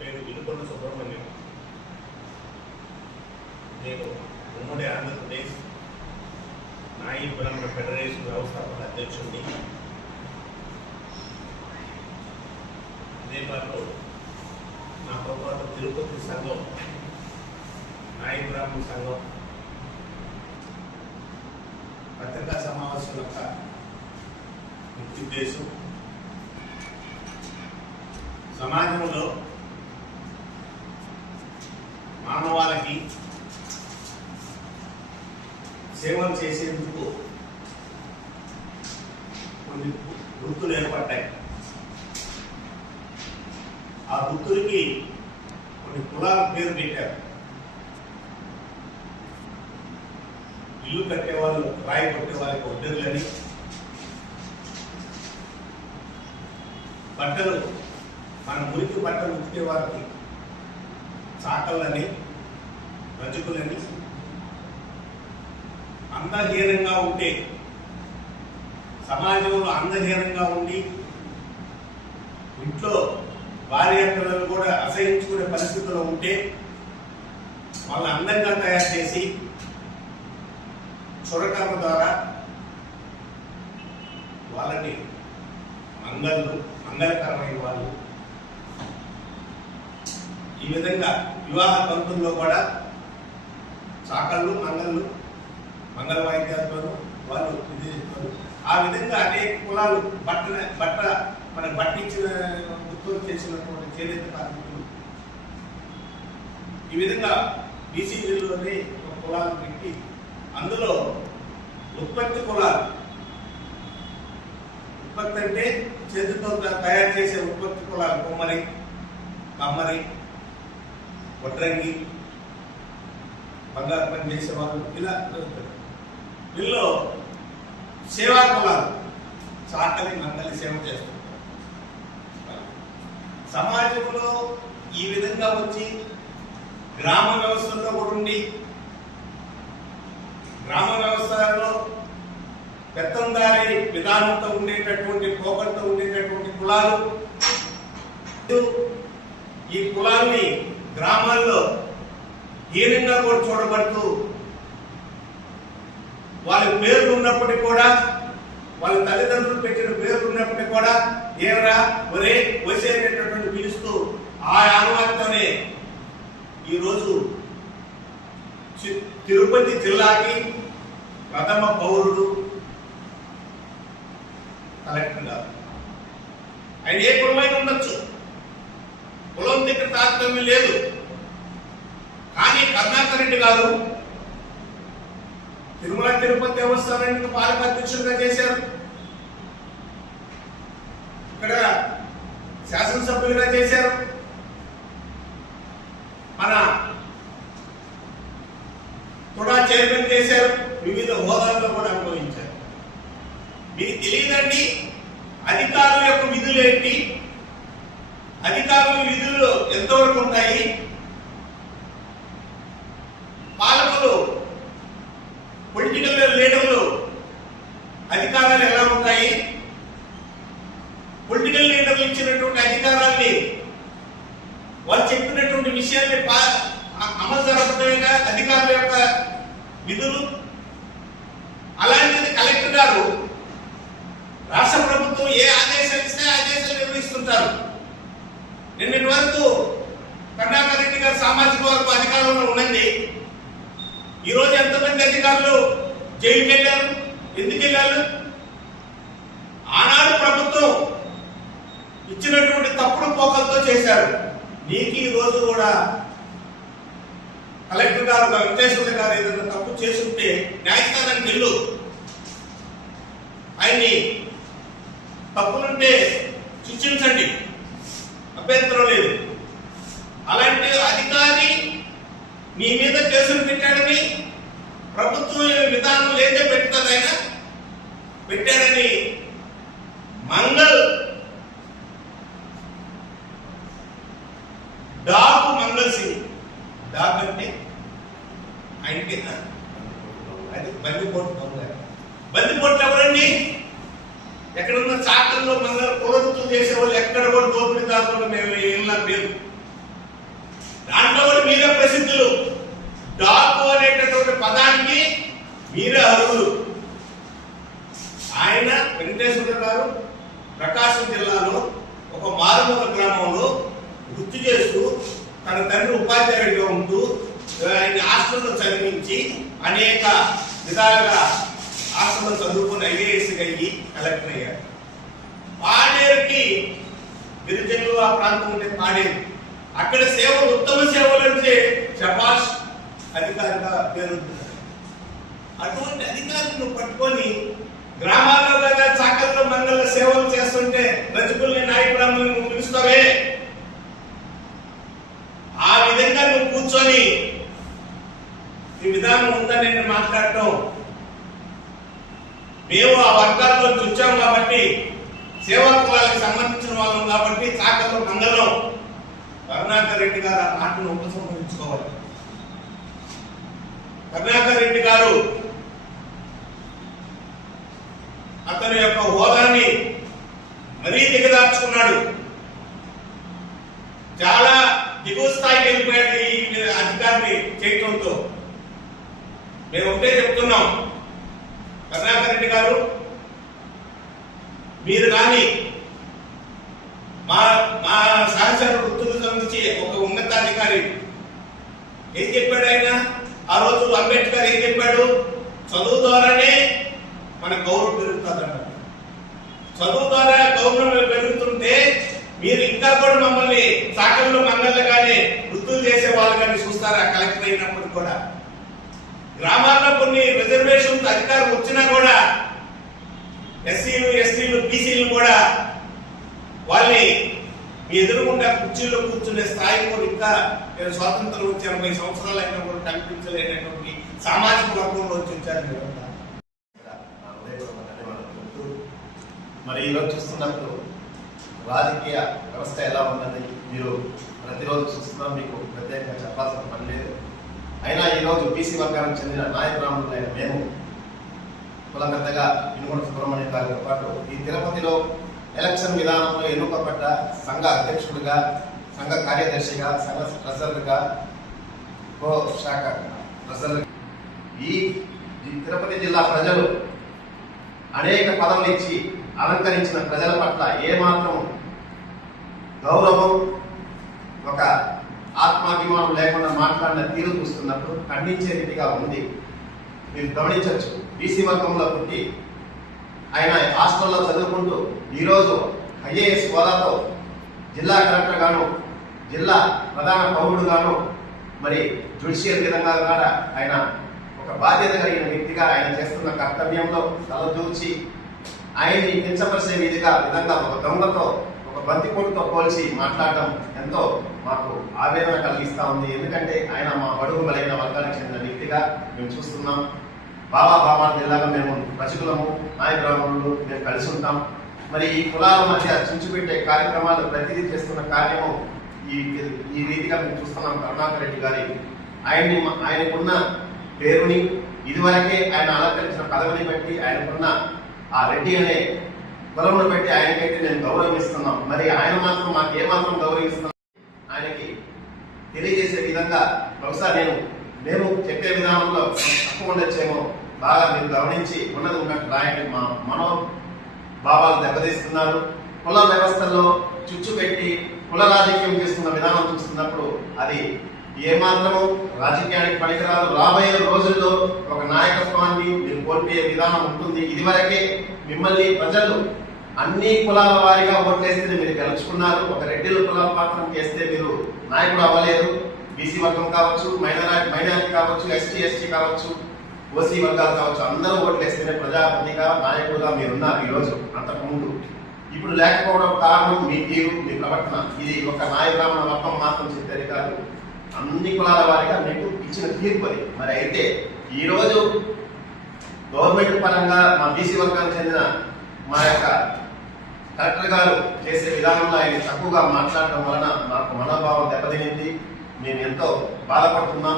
పేరు వినుకొండ సుబ్రహ్మణ్యం. నేను ఉమ్మడి ఆంధ్రప్రదేశ్ నాయి బ్రాహ్మణ ఫెడరేషన్ వ్యవస్థాపక అధ్యక్షుడిని. నేపాల్లో నాతో పాటు తిరుపతి సంఘం, నాయి బ్రాహ్మణ సంఘం పత్రికా సమావేశం యొక్క ముఖ్య ఉద్దేశం సమాజంలో మానవాళికి సేవలు చేసేందుకు కొన్ని వృత్తులు ఏర్పడ్డాయి. ఆ వృత్తులకి కొన్ని కులాల పేరు పెట్టారు. ఇల్లు కట్టేవాళ్ళు, రాయి కొట్టే వాళ్ళకి ఒడ్డర్లని, బట్టలు మన మురికి బట్టలు ఉతికే వారికి చాకళ్ళని, రజకులని, అందహీనంగా ఉంటే సమాజంలో అందహీనంగా ఉండి ఇంట్లో భార్య పిల్లలు కూడా అసహించుకునే పరిస్థితుల్లో ఉంటే వాళ్ళని అందంగా తయారు చేసి చురకర్మ ద్వారా వాళ్ళని మంగళకరమైన వాళ్ళు, ఈ విధంగా వివాహ తంతుల్లో కూడా చాకళ్ళు, మంగళ వాయిద్యాలతో వాళ్ళు ఆ విధంగా అనేక కులాలు బట్ట మన బట్టించిన వృత్తులు చేసినటువంటి చేనేత కార్మికులు ఈ విధంగా బీసీలోనే కులాలు పెట్టి అందులో ఉత్పత్తి కులాలు, ఉత్పత్తి అంటే చేతితో తయారు చేసే ఉత్పత్తి కులాలు కొమ్మరి, కమ్మరి, వడ్రంగి, బంగారు పని చేసేవాళ్ళు, ఇలా వీళ్ళు సేవా కులాలు, చాకలి, మంగలి సేవ చేస్తుంటారు. సమాజంలో ఈ విధంగా వచ్చి గ్రామ వ్యవస్థలో కూడా ఉండి గ్రామ వ్యవస్థలో పెత్తందారి విధానంతో ఉండేటటువంటి, పోకడతో ఉండేటటువంటి కులాలు, ఈ కులాల్ని గ్రామాల్లో హీనంగా కూడా చూడబడుతూ వాళ్ళ పేర్లు ఉన్నప్పటికీ కూడా, వాళ్ళ తల్లిదండ్రులు పెట్టిన పేర్లు ఉన్నప్పటికీ కూడా ఏమరా ఒరే వచ్చేటటువంటి పిలుస్తూ ఆ అనుమానంతోనే ఈరోజు తిరుపతి జిల్లాకి ప్రథమ పౌరుడు కలెక్టర్ గారు. ఆయన ఏ కులమైన ఉండొచ్చు, కులం దగ్గర తారతమ్యం లేదు. కానీ కరుణాకర్ రెడ్డి గారు తిరుమల తిరుపతి దేవస్థానానికి పాలక అధ్యక్షుడిగా చేశారు, ఇక్కడ శాసనసభ్యులుగా చేశారు, మన కూడా చైర్మన్ చేశారు, వివిధ హోదాల్లో కూడా అనుభవించారు. మీకు తెలియదండి అధికారుల యొక్క విధులు ఏంటి, అధికారుల విధులు ఎంతవరకు ఉంటాయి, పాలకులు పొలిటికల్ లీడర్లు అధికారాలు ఎలా ఉంటాయి, పొలిటికల్ లీడర్లు ఇచ్చినటువంటి అధికారాన్ని వాళ్ళు చెప్పినటువంటి విషయాన్ని అమలు జరపడమేగా అధికారుల యొక్క విధులు. అలాంటిది కలెక్టర్ గారు రాష్ట్ర ప్రభుత్వం ఏ ఆదేశాలు ఇస్తే ఆదేశాలు నిర్వహిస్తుంటారు. నిన్నటి వరకు కరుణాకర్ రెడ్డి గారు సామాజిక వర్గం అధికారంలో ఉన్నది. ఈరోజు ఎంతమంది అధికారులు జైలుకి వెళ్ళారు, ఎందుకు వెళ్ళారు? ఆనాడు ప్రభుత్వం ఇచ్చినటువంటి తప్పుడు పోకలతో చేశారు. నీకు ఈ రోజు కూడా కలెక్టర్ గారు, వెంకటేశ్వర గారు ఏదైనా తప్పు చేస్తుంటే న్యాయస్థానానికి వెళ్ళు, ఆయన్ని తప్పులుంటే శిక్షించండి, అభ్యంతరం లేదు. అలాంటి అధికారి నీ మీద కేసులు పెట్టాడని, ప్రభుత్వం విధానం లేదే పెడుతుంది, ఆయన పెట్టాడని మంగళ్ సింగ్, డాక్ అంటే ఆయనకి బందిపోట్లు ఎవరండి? ఎక్కడున్న చాకల్లో మంగళ కులవృత్తులు చేసేవాళ్ళు ఎక్కడ కూడా దోపిడీదారులు మేము ఏం లేదు. డాకు అనేటటువంటి పదానికి మీరే అర్హులు. ఆయన వెంకటేశ్వర గారు ప్రకాశం జిల్లాలో ఒక మారుమూల గ్రామంలో వృత్తి చేస్తూ తన తండ్రి ఉపాధ్యాయుడిగా ఉంటూ ఆయన హాస్టల్లో చదివించి అనేక విధాలుగా హాస్టల్లో చదువుకుని ఐఏఎస్ అయ్యి కలెక్టర్ అయ్యారు. పాడేరుకి గిరిజనులు ఆ ప్రాంతం ఉంటే పాడేరు, అక్కడ సేవలు ఉత్తమ సేవలు అంటే శబాష్ అధికారిగా పేరుంటుంది. అటువంటి అధికారులను పట్టుకొని గ్రామాల్లో కదా చాకల్లో మంగళ సేవలు చేస్తుంటే రజకుల్ని నాయకులను నువ్వు పిలుస్తావే, ఆ విధంగా నువ్వు కూర్చొని ఈ విధానం ఉందని నేను మాట్లాడటం, మేము ఆ వర్గాల్లో చూచాం కాబట్టి సేవా కులాలకు సంబంధించిన వాళ్ళం కాబట్టి చాకల్లో మంగళం కరుణాకర్ రెడ్డి గారు ఆ మాటను ఉపసంహరించుకోవాలి. కరుణాకర్ రెడ్డి గారు అతని యొక్క హోదాని మరీ దిగదార్చుకున్నాడు. చాలా దిగువ స్థాయికి వెళ్ళిపోయాడు ఈ అధికారిని చేయటంతో. మేము ఒకటే చెప్తున్నాం, కరుణాకర్ రెడ్డి గారు మీరు కానీ మా మా సహచర వృత్తులకు సంబంధించి ఒక ఉన్నతాధికారి ఏం చెప్పాడు? ఆయన ఆ రోజు అంబేద్కర్ ఏం చెప్పాడు? చదువు ద్వారానే మన గౌరవం పెరుగుతుందట. చదువు ద్వారా గౌరవం పెరుగుతుంటే మీరు ఇంకా కూడా మమ్మల్ని సాకల్లో మంగళగానే వృత్తులు చేసే వాళ్ళు కానీ చూస్తారా? కలెక్టర్ అయినప్పుడు కూడా గ్రామాల్లో కొన్ని రిజర్వేషన్ అధికారం వచ్చినా కూడా ఎస్సీలు ఎస్టీలు బీసీలు కూడా వాళ్ళని మీ ఎదురుకుండా కుర్చీల్లో కూర్చునే స్థాయి కూడా ఇంకా స్వాతంత్రం వచ్చి 80 సంవత్సరాలు అయినా కూడా కల్పించలేనటువంటి సామాజిక వర్గంలో వచ్చారు. మరి ఈరోజు చూస్తున్నప్పుడు రాజకీయ వ్యవస్థ ఎలా ఉన్నది మీరు ప్రతిరోజు చూస్తున్నాం, మీకు ప్రత్యేకంగా చెప్పాల్సిన పని లేదు. అయినా ఈరోజు బీసీ వర్గానికి చెందిన నాయకురాములైన మేము కులగద్దగా ఇనుగొండ సుబ్రహ్మణ్యం గారితో పాటు ఈ తిరుపతిలో ఎలక్షన్ విధానంలో ఎన్నుకోబడ్డ సంఘ అధ్యక్షుడిగా, సంఘ కార్యదర్శిగా, సంఘ ట్రెజరర్గా, కో శాఖ ట్రెజరర్ ఈ తిరుపతి జిల్లా ప్రజలు అనేక పదవులు ఇచ్చి అలంకరించిన ప్రజల పట్ల ఏమాత్రం గౌరవం, ఒక ఆత్మాభిమానం లేకుండా మాట్లాడిన తీరు చూస్తున్నప్పుడు ఖండించే రీతిగా ఉంది. మీరు గమనించవచ్చు, బీసీ వర్గంలో పుట్టి ఆయన హాస్టల్లో చదువుకుంటూ ఈరోజు ఐఏఎస్ హోదాతో జిల్లా కలెక్టర్ గాను, జిల్లా ప్రధాన పౌరుడుగాను, మరి జ్యుడిషియల్ విధంగా కూడా ఆయన ఒక బాధ్యత కలిగిన వ్యక్తిగా ఆయన చేస్తున్న కర్తవ్యంలో తలదూర్చి ఆయన్ని కించపరిచే విధంగా ఒక దొంగతో, ఒక బంతిపోటుతో పోల్చి మాట్లాడడం ఎంతో మాకు ఆవేదన కలిగిస్తా ఉంది. ఎందుకంటే ఆయన మా బడుగు బలైన వర్గానికి చెందిన వ్యక్తిగా మేము చూస్తున్నాం. బాబా జిల్లాగా మేము రచకులము, నాయకురాములు మేము కలిసి ఉంటాం. మరి ఈ కులాల మధ్య చించుపెట్టే కార్యక్రమాలు ప్రతిదీ చేస్తున్న కార్యము ఈ రీతిగా మేము చూస్తున్నాం. కరుణాకర్ రెడ్డి గారి ఆయనకున్న పేరుని, ఇదివరకే ఆయన అలంకరించిన పదవిని బట్టి, ఆయనకున్న ఆ రెడ్డి అనే కులమును బట్టి ఆయనకైతే నేను గౌరవిస్తున్నాం. మరి ఆయన మాత్రం మాకు ఏమాత్రం గౌరవిస్తున్నాం ఆయనకి తెలియజేసే విధంగా బహుశా మేము చెప్పే విధానంలో తక్కువ ఉండొచ్చేమో. బాగా మీరు గమనించి ఉన్నది ఉన్నట్టు రాయండి. మా మనోభావాలు దెబ్బతీస్తున్నారు. కుల వ్యవస్థలో చుచ్చు పెట్టి కుల రాజకీయం చేస్తున్న విధానం చూస్తున్నప్పుడు అది ఏమాత్రము రాజకీయానికి పనికిరాదు. రాబోయే రోజుల్లో ఒక నాయకత్వాన్ని మీరు కోల్పోయే విధానం ఉంటుంది. ఇదివరకే మిమ్మల్ని ప్రజలు అన్ని కులాల వారిగా ఓట్లేస్తే మీరు గెలుచుకున్నారు. ఒక రెడ్డిల కులాల పాత్రం చేస్తే మీరు నాయకుడు అవ్వలేదు. బీసీ వర్గం కావచ్చు, మైనారిటీ కావచ్చు, ఎస్టీ కావచ్చు, ఓసీ వర్గాలు కావచ్చు, అందరూ ఓట్లేస్తేనే ప్రజాపతిగా, నాయకుడుగా మీరున్నారు ఈరోజు. అంతకుముందు ఇప్పుడు లేకపోవడం కారణం మీ తీరు, మీ ప్రవర్తన. ఇది ఒక నాయకురామ మొత్తం మాత్రం చెప్పేది కాదు, అన్ని కులాల వారిగా మీకు ఇచ్చిన తీర్పు అది. మరి అయితే ఈరోజు గవర్నమెంట్ పరంగా మా బీసీ వర్గానికి చెందిన మా యొక్క కలెక్టర్ గారు చేసే విధానంలో ఆయన తక్కువగా మాట్లాడటం వలన మాకు మనోభావం దెబ్బతినింది. మేము ఎంతో బాధపడుతున్నాం.